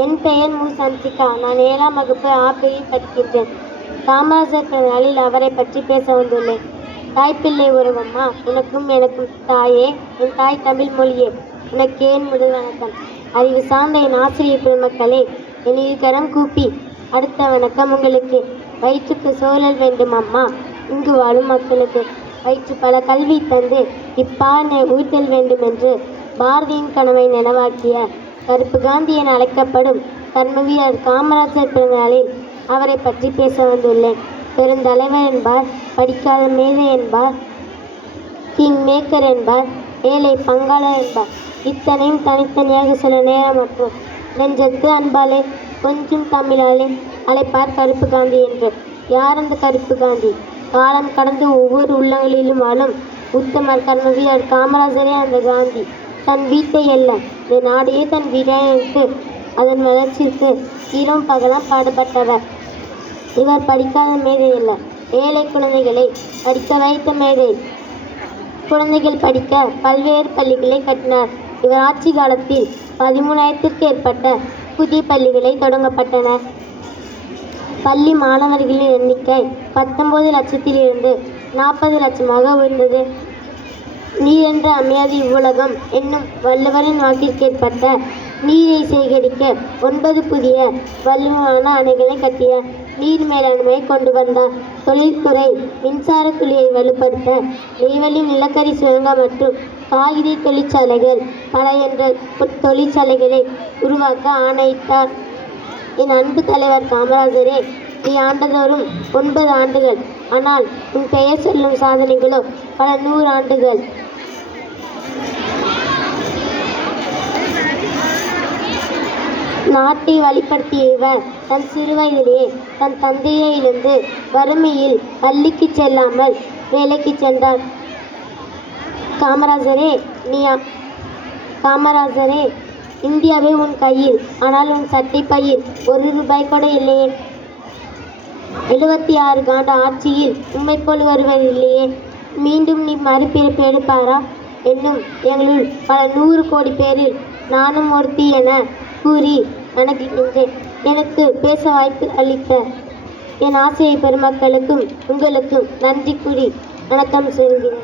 என் பெயர் மு. சன்சிகா. நான் 7ஆம் வகுப்பு ஆ பிரிவில் படிக்கின்றேன். காமராஜர் பிறந்த நாளில் அவரை பற்றி பேச வந்துள்ளேன். தாய்ப்பிள்ளை உறவம்மா, உனக்கும் எனக்கும் தாயே, என் தாய் தமிழ் மொழியே, உனக்கு என் முதல் வணக்கம். அறிவு சார்ந்த என் ஆசிரியர் பெருமக்களே, என் கரம் கூப்பி அடுத்த வணக்கம் உங்களுக்கு. வயிற்றுக்கு சோழல் வேண்டும் அம்மா, இங்கு வாழும் மக்களுக்கு. வயிற்று பல கல்வி தந்து இப்பானை உயிர்த்தல் வேண்டும் என்று பாரதியின் கனவை நினைவாக்கிய கருப்பு காந்தி என அழைக்கப்படும் கர்மவீரர் காமராஜர் பிறந்த நாளில் அவரை பற்றி பேச வந்துள்ளேன். பெருந்தலைவர் என்பார், படிக்காத மேதை என்பார், கிங் மேக்கர் என்பார், ஏழை பங்காளர் என்பார். இத்தனையும் தனித்தனியாக சில நேரம் மற்றும் நெஞ்சத்து அன்பாலே கொஞ்சம் தமிழாலே அழைப்பார் கருப்பு காந்தி என்று. யார் அந்த கருப்பு காந்தி? காலம் கடந்து ஒவ்வொரு உள்ளங்களிலும் வாழும் உத்தமர் கர்மவீரர் காமராஜரே அந்த காந்தி. தன் வீட்டை அல்ல, இந்த நாடையே தன் வீரனுக்கு அதன் வளர்ச்சிக்கு இரவும் பகலும் பாடுபட்டவர். இவர் படிக்காத மேதை அல்ல, ஏழை குழந்தைகளை படிக்க வைத்த மேதை. குழந்தைகள் படிக்க பல்வேறு பள்ளிகளை கட்டினார். இவர் ஆட்சி காலத்தில் 13,000க்கும் ஏற்பட்ட புதிய பள்ளிகளை தொடங்கப்பட்டன. பள்ளி மாணவர்களின் எண்ணிக்கை 19 லட்சத்திலிருந்து 40 லட்சமாக உயர்ந்தது. நீரென்று அமையாத இவ்வுலகம் என்னும் வள்ளுவரின் வாக்கிற்கேற்பட்ட நீரை சேகரிக்க 9 புதிய வலுவான அணைகளை கட்டிய நீர் மேலாண்மையை கொண்டு வந்தார். தொழில்துறை மின்சார துளியை வலுப்படுத்த நெய்வேலி நிலக்கரி சுரங்கம் மற்றும் காகித தொழிற்சாலைகள் பல என்ற தொழிற்சாலைகளை உருவாக்க ஆணையிட்டார். என் அன்பு தலைவர் காமராஜரே, நீ ஆண்டதோறும் 9 ஆண்டுகள், ஆனால் உன் பெயர் சொல்லும் சாதனைகளோ பல 100 ஆண்டுகள். நாட்டை வழிப்படுத்திய இவர் தன் சிறு வயதிலேயே தன் தந்தையை இழந்து வறுமையில் பள்ளிக்கு செல்லாமல் வேலைக்கு சென்றார். காமராஜரே, இந்தியாவே உன் கையில், ஆனால் உன் சட்டை பையில் 1 ரூபாய் கூட இல்லையே. 76 ஆண்டு ஆட்சியில் உம்மை போல் வருவதில்லையே. மீண்டும் நீ மறுபிறப்பு எடுப்பாரா என்னும் எங்களுள் பல 100 கோடி பேரில் நானும் ஒருத்தி என கூறி வணங்குகின்றேன். எனக்கு பேச வாய்ப்பு அளித்த என் ஆசிரியர் பெருமக்களுக்கும் உங்களுக்கும் நன்றி கூறி வணக்கம் சொல்கிறேன்.